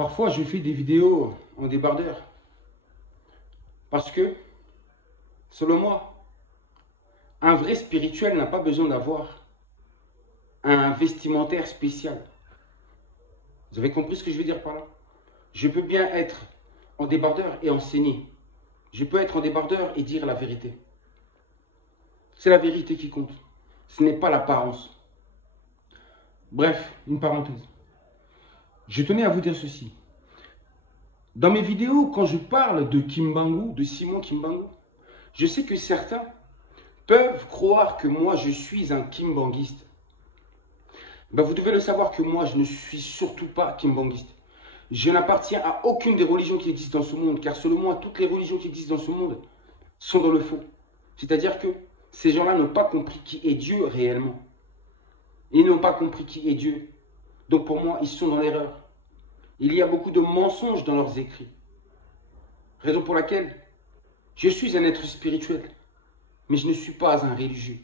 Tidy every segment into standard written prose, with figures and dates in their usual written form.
Parfois, je fais des vidéos en débardeur. Parce que, selon moi, un vrai spirituel n'a pas besoin d'avoir un vestimentaire spécial. Vous avez compris ce que je veux dire par là? Je peux bien être en débardeur et enseigner. Je peux être en débardeur et dire la vérité. C'est la vérité qui compte. Ce n'est pas l'apparence. Bref, une parenthèse. Je tenais à vous dire ceci. Dans mes vidéos, quand je parle de Kimbangu, de Simon Kimbangu, je sais que certains peuvent croire que moi je suis un kimbanguiste. Ben, vous devez le savoir que moi je ne suis surtout pas kimbanguiste. Je n'appartiens à aucune des religions qui existent dans ce monde, car selon moi, toutes les religions qui existent dans ce monde sont dans le faux. C'est-à-dire que ces gens-là n'ont pas compris qui est Dieu réellement. Ils n'ont pas compris qui est Dieu. Donc pour moi, ils sont dans l'erreur. Il y a beaucoup de mensonges dans leurs écrits. Raison pour laquelle je suis un être spirituel, mais je ne suis pas un religieux.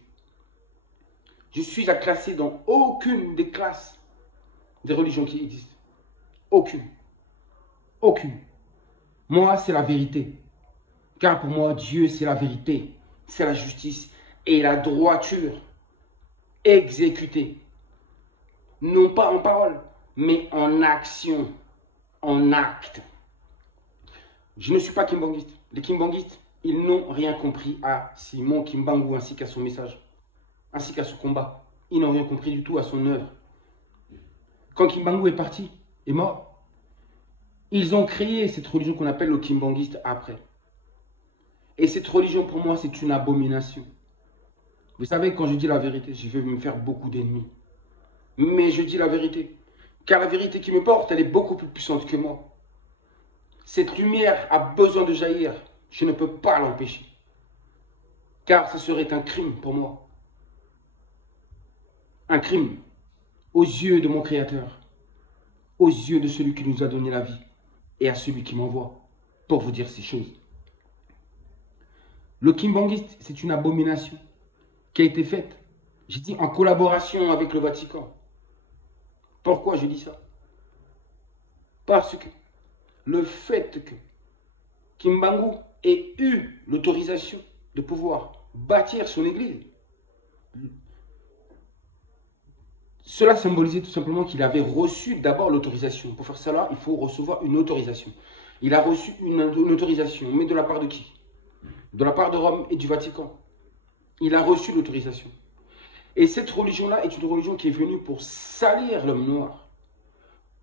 Je suis à classer dans aucune des classes des religions qui existent. Aucune. Aucune. Moi, c'est la vérité. Car pour moi, Dieu, c'est la vérité. C'est la justice et la droiture exécutée. Non pas en parole, mais en action, en acte. Je ne suis pas kimbanguiste. Les kimbanguistes, ils n'ont rien compris à Simon Kimbangu ainsi qu'à son message, ainsi qu'à son combat. Ils n'ont rien compris du tout à son œuvre. Quand Kimbangu est parti, est mort, ils ont créé cette religion qu'on appelle le kimbanguiste après. Et cette religion, pour moi, c'est une abomination. Vous savez, quand je dis la vérité, je vais me faire beaucoup d'ennemis. Mais je dis la vérité. Car la vérité qui me porte, elle est beaucoup plus puissante que moi. Cette lumière a besoin de jaillir. Je ne peux pas l'empêcher. Car ce serait un crime pour moi. Un crime aux yeux de mon Créateur, aux yeux de celui qui nous a donné la vie et à celui qui m'envoie pour vous dire ces choses. Le kimbanguiste, c'est une abomination qui a été faite, j'ai dit, en collaboration avec le Vatican. Pourquoi je dis ça? Parce que le fait que Kimbangu ait eu l'autorisation de pouvoir bâtir son église, cela symbolisait tout simplement qu'il avait reçu d'abord l'autorisation. Pour faire cela, il faut recevoir une autorisation. Il a reçu une autorisation, mais de la part de qui? De la part de Rome et du Vatican. Il a reçu l'autorisation. Et cette religion-là est une religion qui est venue pour salir l'homme noir,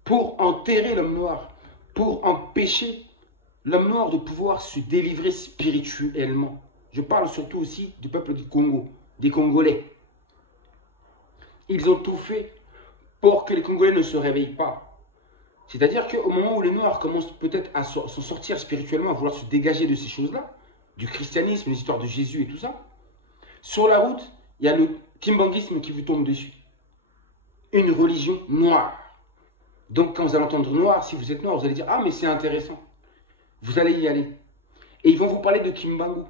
pour enterrer l'homme noir, pour empêcher l'homme noir de pouvoir se délivrer spirituellement. Je parle surtout aussi du peuple du Congo, des Congolais. Ils ont tout fait pour que les Congolais ne se réveillent pas. C'est-à-dire qu'au moment où les Noirs commencent peut-être à s'en sortir spirituellement, à vouloir se dégager de ces choses-là, du christianisme, l'histoire de Jésus et tout ça, sur la route, il y a le kimbanguisme qui vous tombe dessus. Une religion noire. Donc quand vous allez entendre noir, si vous êtes noir, vous allez dire « Ah, mais c'est intéressant ». Vous allez y aller. Et ils vont vous parler de Kimbangu,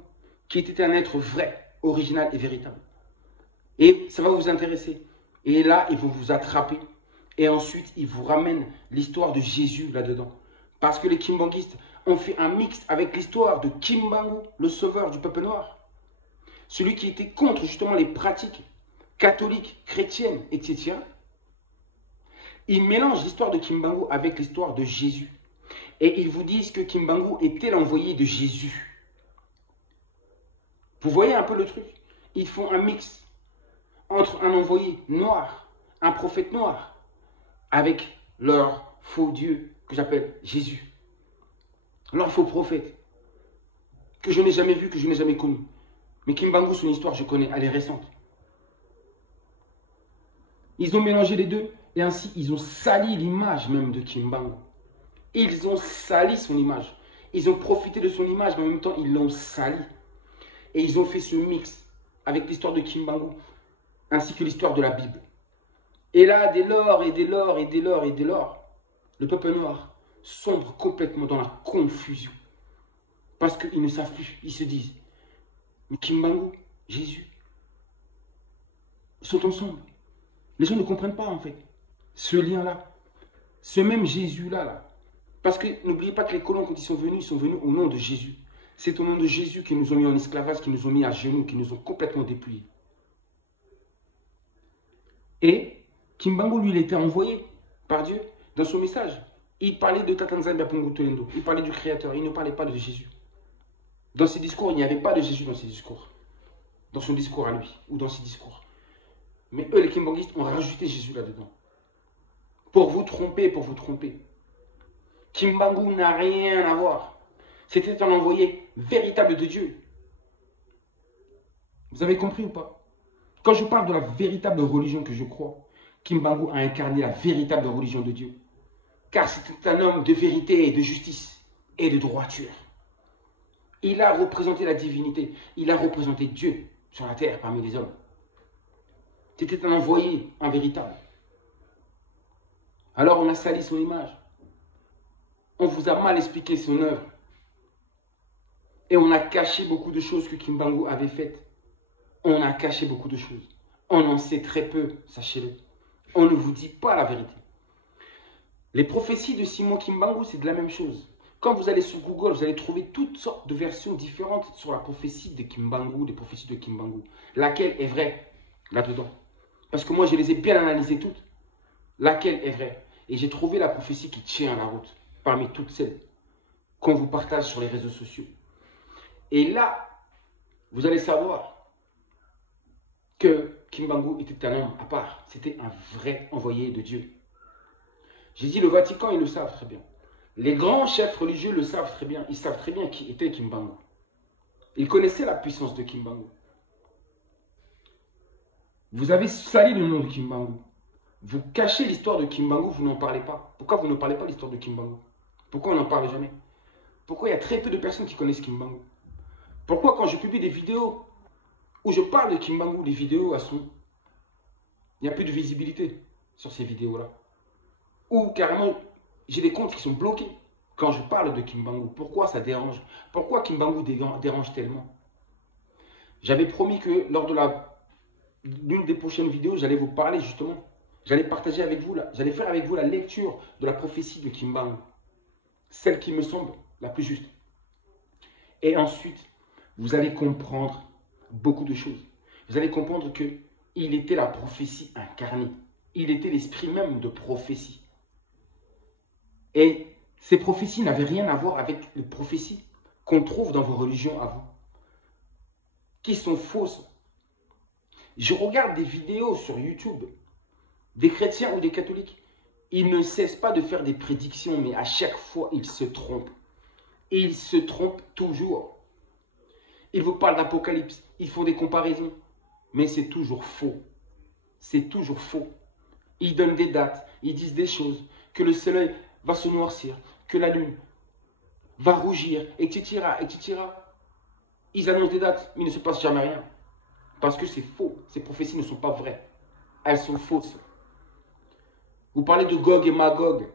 qui était un être vrai, original et véritable. Et ça va vous intéresser. Et là, ils vont vous attraper. Et ensuite, ils vous ramènent l'histoire de Jésus là-dedans. Parce que les kimbanguistes ont fait un mix avec l'histoire de Kimbangu, le sauveur du peuple noir. Celui qui était contre justement les pratiques catholiques, chrétiennes, etc. Ils mélangent l'histoire de Kimbangu avec l'histoire de Jésus. Et ils vous disent que Kimbangu était l'envoyé de Jésus. Vous voyez un peu le truc? Ils font un mix entre un envoyé noir, un prophète noir, avec leur faux Dieu que j'appelle Jésus. Leur faux prophète, que je n'ai jamais vu, que je n'ai jamais connu. Mais Kimbangu, son histoire, je connais, elle est récente. Ils ont mélangé les deux et ainsi ils ont sali l'image même de Kimbangu. Ils ont sali son image. Ils ont profité de son image, mais en même temps, ils l'ont sali. Et ils ont fait ce mix avec l'histoire de Kimbangu, ainsi que l'histoire de la Bible. Et là, dès lors, le peuple noir sombre complètement dans la confusion. Parce qu'ils ne savent plus. Ils se disent, mais Kimbangu, Jésus, ils sont ensemble. Les gens ne comprennent pas en fait ce lien-là. Ce même Jésus-là, Parce que n'oubliez pas que les colons, quand ils sont venus au nom de Jésus. C'est au nom de Jésus qu'ils nous ont mis en esclavage, qu'ils nous ont mis à genoux, qu'ils nous ont complètement dépouillés. Et Kimbangu, lui, il était envoyé par Dieu dans son message. Il parlait de Tatanzambia Pungutolendo. Il parlait du Créateur. Il ne parlait pas de Jésus. Dans ses discours, il n'y avait pas de Jésus dans ses discours. Dans son discours à lui, ou dans ses discours. Mais eux, les Kimbanguistes, ont rajouté Jésus là-dedans. Pour vous tromper, pour vous tromper. Kimbangu n'a rien à voir. C'était un envoyé véritable de Dieu. Vous avez compris ou pas? Quand je parle de la véritable religion que je crois, Kimbangu a incarné la véritable religion de Dieu. Car c'était un homme de vérité et de justice et de droiture. Il a représenté la divinité. Il a représenté Dieu sur la terre parmi les hommes. C'était un envoyé, un véritable. Alors on a sali son image. On vous a mal expliqué son œuvre. Et on a caché beaucoup de choses que Kimbangu avait faites. On a caché beaucoup de choses. On en sait très peu, sachez-le. On ne vous dit pas la vérité. Les prophéties de Simon Kimbangu, c'est de la même chose. Quand vous allez sur Google, vous allez trouver toutes sortes de versions différentes sur la prophétie de Kimbangu, des prophéties de Kimbangu. Laquelle est vraie là-dedans? Parce que moi, je les ai bien analysées toutes. Laquelle est vraie? Et j'ai trouvé la prophétie qui tient la route parmi toutes celles qu'on vous partage sur les réseaux sociaux. Et là, vous allez savoir que Kimbangu était un homme à part. C'était un vrai envoyé de Dieu. J'ai dit le Vatican, ils le savent très bien. Les grands chefs religieux le savent très bien. Ils savent très bien qui était Kimbangu. Ils connaissaient la puissance de Kimbangu. Vous avez sali le nom de Kimbangu. Vous cachez l'histoire de Kimbangu, vous n'en parlez pas. Pourquoi vous ne parlez pas de l'histoire de Kimbangu? Pourquoi on n'en parle jamais? Pourquoi il y a très peu de personnes qui connaissent Kimbangu? Pourquoi quand je publie des vidéos où je parle de Kimbangu, les vidéos à son, il n'y a plus de visibilité sur ces vidéos-là? Ou carrément, j'ai des comptes qui sont bloqués quand je parle de Kimbangu. Pourquoi ça dérange? Pourquoi Kimbangu dérange tellement? J'avais promis que lors de l'une des prochaines vidéos, j'allais vous parler justement. J'allais partager avec vous, j'allais faire avec vous la lecture de la prophétie de Kimbangu. Celle qui me semble la plus juste. Et ensuite, vous allez comprendre beaucoup de choses. Vous allez comprendre qu'il était la prophétie incarnée. Il était l'esprit même de prophétie. Et ces prophéties n'avaient rien à voir avec les prophéties qu'on trouve dans vos religions à vous, qui sont fausses. Je regarde des vidéos sur YouTube, des chrétiens ou des catholiques. Ils ne cessent pas de faire des prédictions, mais à chaque fois, ils se trompent. Et ils se trompent toujours. Ils vous parlent d'Apocalypse, ils font des comparaisons, mais c'est toujours faux. C'est toujours faux. Ils donnent des dates, ils disent des choses, que le soleil va se noircir, que la lune va rougir, etc., etc. Ils annoncent des dates, mais il ne se passe jamais rien. Parce que c'est faux. Ces prophéties ne sont pas vraies. Elles sont fausses. Vous parlez de Gog et Magog.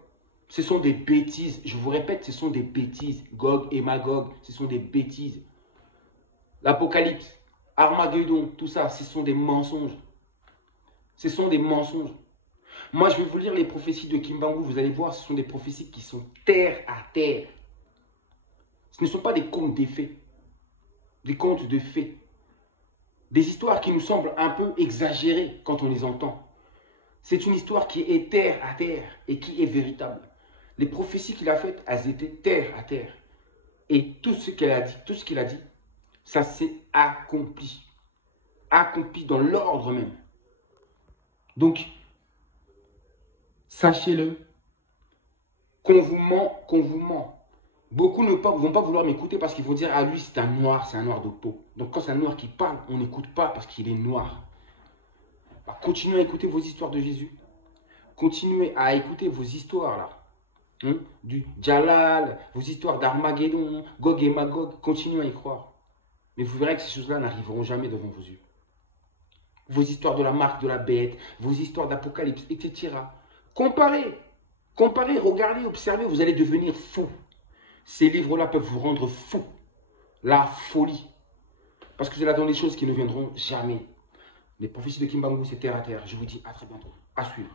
Ce sont des bêtises. Je vous répète, ce sont des bêtises. Gog et Magog, ce sont des bêtises. L'Apocalypse, Armageddon, tout ça, ce sont des mensonges. Ce sont des mensonges. Moi, je vais vous lire les prophéties de Kimbangu. Vous allez voir, ce sont des prophéties qui sont terre à terre. Ce ne sont pas des contes des faits. Des contes de faits. Des histoires qui nous semblent un peu exagérées quand on les entend. C'est une histoire qui est terre à terre et qui est véritable. Les prophéties qu'il a faites, elles étaient terre à terre. Et tout ce qu'elle a dit, tout ce qu'il a dit, ça s'est accompli. Accompli dans l'ordre même. Donc, sachez-le, qu'on vous ment, qu'on vous ment. Beaucoup ne vont pas vouloir m'écouter parce qu'ils vont dire « Ah, lui, c'est un noir de peau. » Donc, quand c'est un noir qui parle, on n'écoute pas parce qu'il est noir. Alors, continuez à écouter vos histoires de Jésus. Continuez à écouter vos histoires, là. Du Jalal, vos histoires d'Armageddon, Gog et Magog. Continuez à y croire. Mais vous verrez que ces choses-là n'arriveront jamais devant vos yeux. Vos histoires de la marque de la bête, vos histoires d'Apocalypse, etc. Comparez. Comparez, regardez, observez, vous allez devenir fou. Ces livres-là peuvent vous rendre fou. La folie. Parce que c'est là dans les choses qui ne viendront jamais. Les prophéties de Kimbangu, c'est terre à terre. Je vous dis à très bientôt. À suivre.